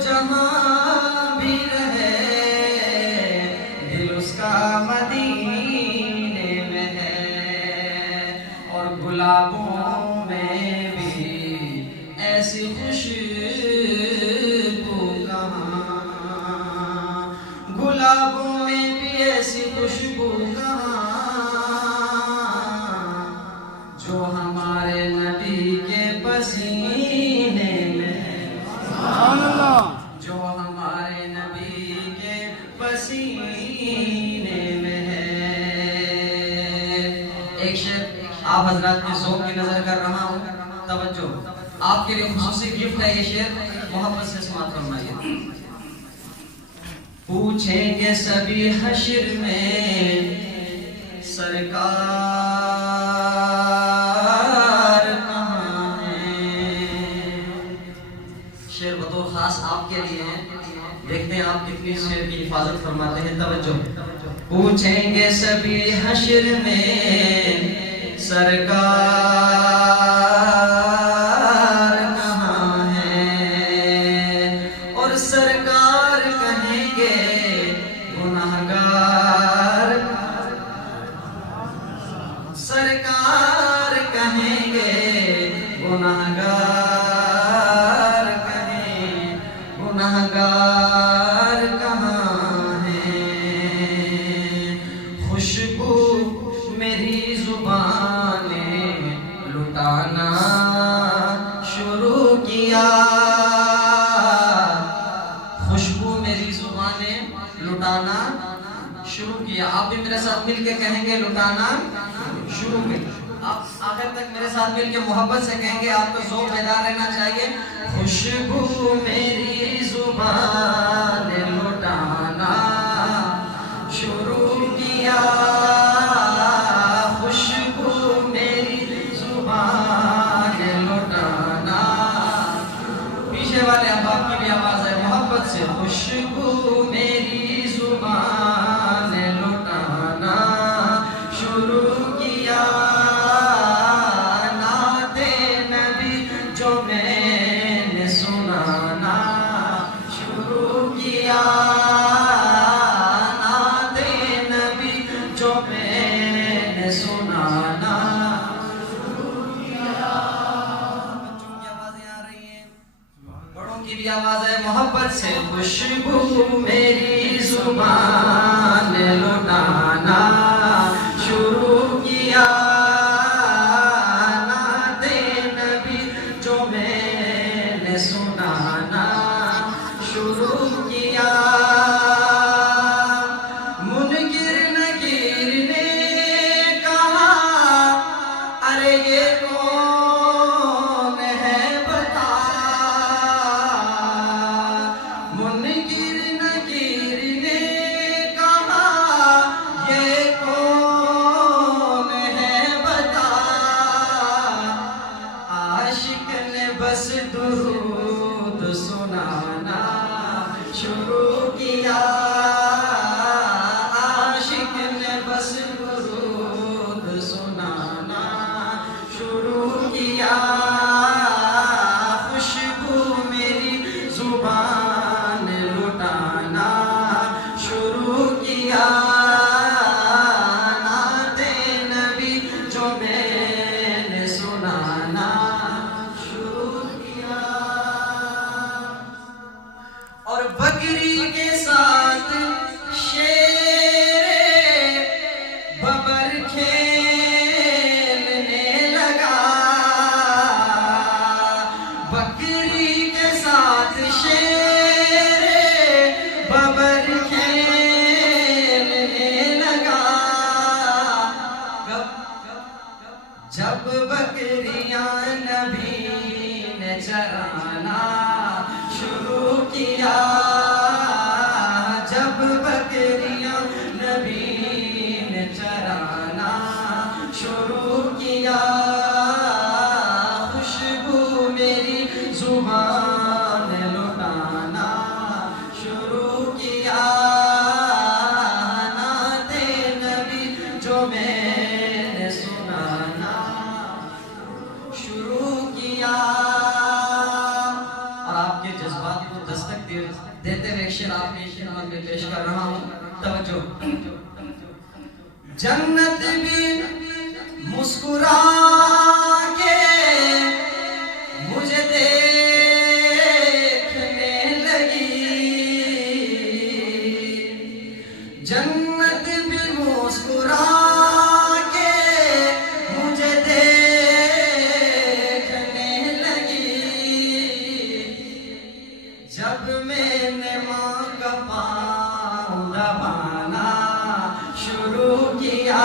जहां भी रहे दिल उसका मदीने में है। और गुलाबों में भी ऐसी खुशबू कहाँ, गुलाबों में भी ऐसी खुशबू कहाँ जो हमारे नबी के पसीने में है, जो हमारे नबी के पसीने में है। एक शेर आप हजरात के शौक की नजर कर रहा हूँ, तवज्जो, आपके लिए खुसूसी गिफ्ट है ये शेर, मोहब्बत से समाप्त फरमाइए। पूछेंगे सभी हश्र में सरकार कहाँ है। शेर बतौर खास आपके लिए है, देखते हैं आप कितनी शेर की हिफाजत फरमाते हैं। तवज्जो। पूछेंगे सभी हश्र में सरकार कहाँ है, और सरकार कहेंगे गुनाहगार, सरकार कहेंगे गुनाहगार, कहें गुनाहगार कहाँ है। खुशबू मेरी जुबान ने लुटाना शुरू किया, खुशबू मेरी जुबान ने लुटाना शुरू किया। आप भी मेरे साथ मिलके कहेंगे लुटाना शुरू किया। आप आखिर तक मेरे साथ मिलके मोहब्बत से कहेंगे, आपको ज़ौक़ बेदार रहना चाहिए। खुशबू मेरी जुबान ने लुटाना शुरू किया, खुशबू मेरी जुबान ने लुटाना। पीछे वाले अहबाब की भी आवाज है मोहब्बत से। खुशबू मेरी जुबान ने लुटाना शुरू किया, नाते नबी जो मैंने सुनाना शुरू किया, नाते नबी जो मैंने सुनाना शुरू किया। बच्चों की आवाजें आ रही हैं, बड़ों की भी आवाज है मोहब्बत से। खुशबू मेरी जुबान ने लुटाना शुरू किया, नाते नबी जो मैंने सुनाना शुरू किया। मुनकिर नकीर ने कहा, अरे ये कौन है बता। मुनकिर नकीर ने कहा, ये कौन है बता। आशिक ने बस दुरूद सुनाना शुरू किया, आशिक ने बस दुरूद सुनाना शुरू किया। खुशबू मेरी जुबान लुटाना शुरू किया, नाते नबी जो मैंने सुनाना शुरू किया। और बकरी के साथ शेर बबर खेलने लगा, बकरी के साथ शेर बबर खेलने लगा। जब बकरियां नबी ने चराना शुरू किया, जब बकरियां नबी ने चराना शुरू किया। खुशबू मेरी जुबान ने लुटाना दस्तक देते हुए शेर आपकी खिदमत में पेश कर रहा हूँ। तवज्जो। जन्नत भी मुस्कुरा के मुझे देखने लगी, जन्नत भी मुस्कुरा के मुझे देखने लगी। जब मैंने माँ का पाँव दबाना शुरू किया